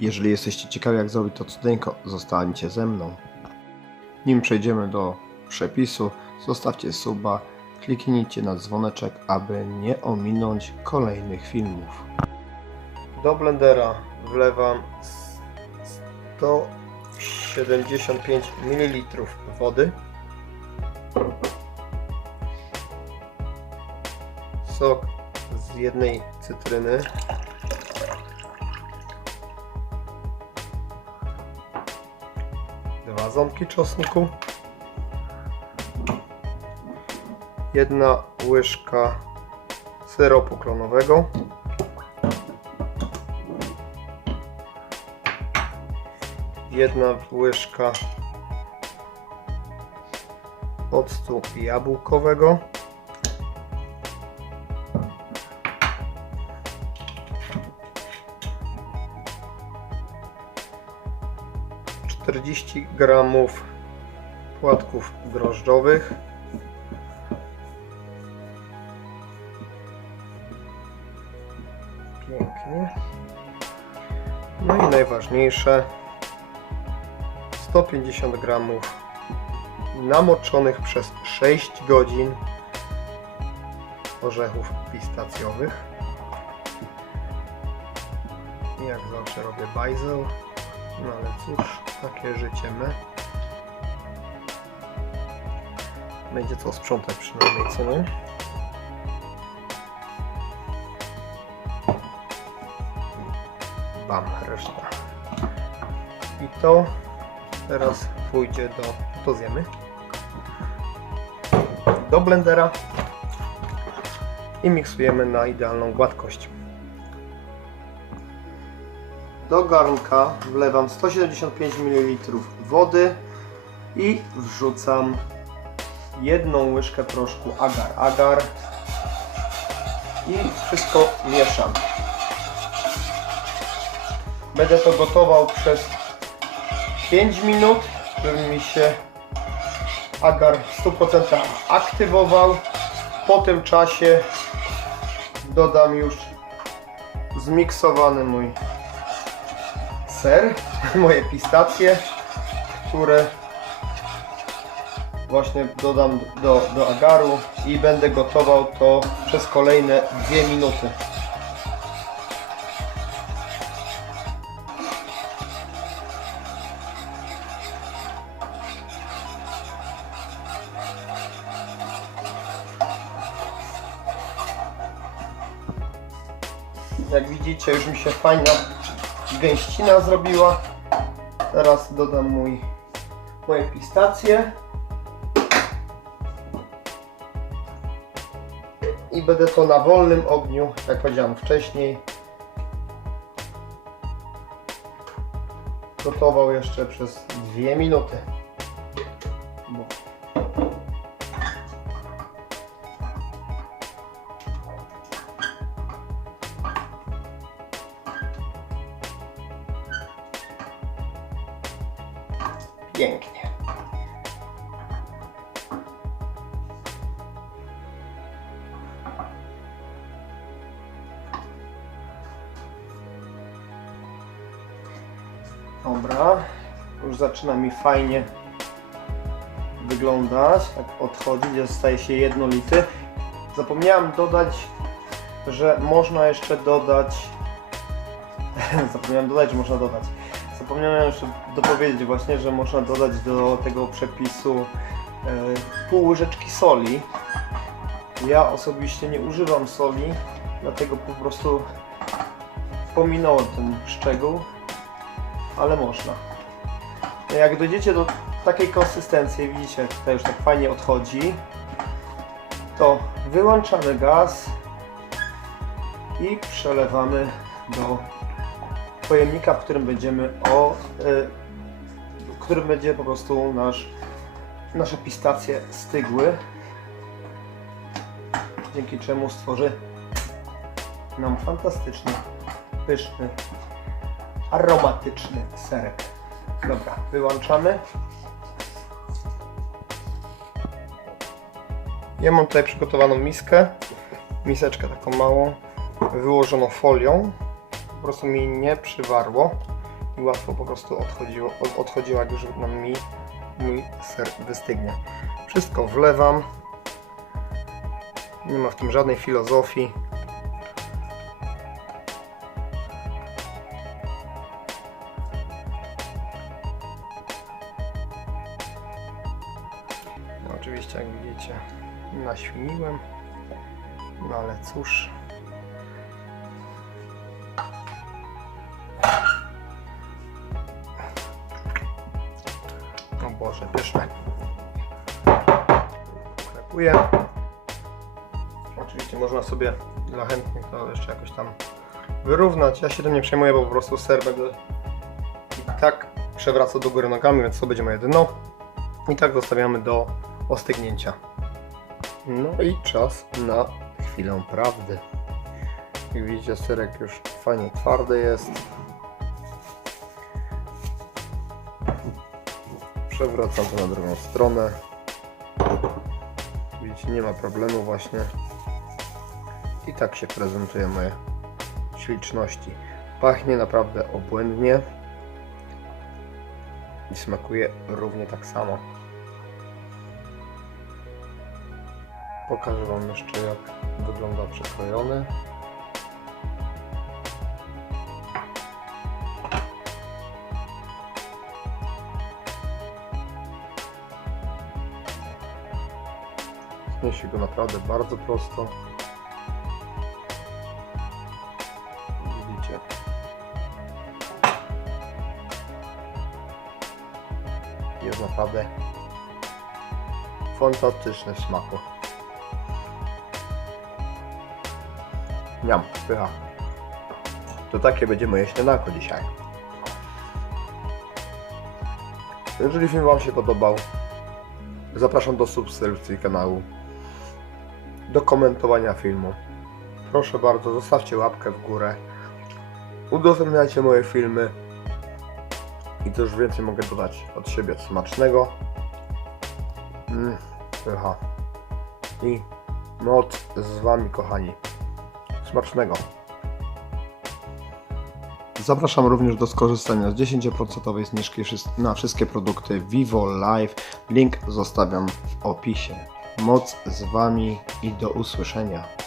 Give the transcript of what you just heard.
Jeżeli jesteście ciekawi jak zrobić to cudeńko, zostańcie ze mną. Nim przejdziemy do przepisu, zostawcie suba, kliknijcie na dzwoneczek, aby nie ominąć kolejnych filmów. Do blendera wlewam 175 ml wody. Sok z jednej cytryny. Ząbki czosnku. Jedna łyżka syropu klonowego. Jedna łyżka octu jabłkowego. Czterdzieści gramów płatków drożdżowych. Pięknie. No i najważniejsze 150 gramów namoczonych przez 6 godzin orzechów pistacjowych. Jak zawsze robię bajzel, no ale cóż, takie życie my. Będzie co sprzątać przynajmniej, co nie? Bam, reszta. I to teraz pójdzie do, to zjemy, do blendera i miksujemy na idealną gładkość. Do garnka wlewam 175 ml wody i wrzucam jedną łyżkę proszku agar-agar i wszystko mieszam. Będę to gotował przez 5 minut, żeby mi się agar w 100% aktywował. Po tym czasie dodam już zmiksowany mój ser, moje pistacje, które właśnie dodam do, do agaru i będę gotował to przez kolejne 2 minuty. Jak widzicie, już mi się fajna gęścina zrobiła. Teraz dodam mój, moje pistacje. I będę to na wolnym ogniu, jak powiedziałem wcześniej, gotował jeszcze przez 2 minuty. Pięknie. Dobra, już zaczyna mi fajnie wyglądać, tak odchodzi, gdzie staje się jednolity. Zapomniałem dodać, że można jeszcze dodać zapomniałem dodać, że można dodać zapomniałem jeszcze dopowiedzieć właśnie, że można dodać do tego przepisu e, pół łyżeczki soli. Ja osobiście nie używam soli, dlatego po prostu pominąłem ten szczegół, ale można. Jak dojdziecie do takiej konsystencji, widzicie, tutaj już tak fajnie odchodzi, to wyłączamy gaz i przelewamy do pojemnika, w którym będziemy o, y, w którym będzie po prostu nasz, nasze pistacje stygły, dzięki czemu stworzy nam fantastyczny, pyszny, aromatyczny serek. Dobra, wyłączamy. Ja mam tutaj przygotowaną miskę, miseczkę taką małą, wyłożoną folią po prostu mi nie przywarło. i łatwo po prostu odchodziło, od- odchodziło, jak już nam mi mój ser wystygnie. Wszystko wlewam. Nie ma w tym żadnej filozofii. No, oczywiście, jak widzicie, naświniłem. No ale cóż. Boże, pyszne. Klepuję. Oczywiście można sobie dla chętnych to jeszcze jakoś tam wyrównać. Ja się tym nie przejmuję, bo po prostu ser będę i tak przewracał do góry nogami, więc to będzie moje dno. I tak zostawiamy do ostygnięcia. No i czas na chwilę prawdy. Jak widzicie, serek już fajnie twardy jest. Przewracam to na drugą stronę. Widzicie, nie ma problemu właśnie. I tak się prezentuje moje śliczności. Pachnie naprawdę obłędnie. I smakuje równie tak samo. Pokażę Wam jeszcze jak wygląda przekrojony. Zniesie go naprawdę bardzo prosto. Widzicie. Jest naprawdę fantastyczny smaku. Miam, pycha. To takie będzie moje śniadanko dzisiaj. Jeżeli film Wam się podobał, zapraszam do subskrypcji kanału, do komentowania filmu. Proszę bardzo, zostawcie łapkę w górę, udostępniajcie moje filmy i już więcej mogę dodać od siebie smacznego. Mm. I moc z Wami, kochani. Smacznego. Zapraszam również do skorzystania z 10% zniżki na wszystkie produkty Vivo Live. Link zostawiam w opisie. Moc z Wami i do usłyszenia.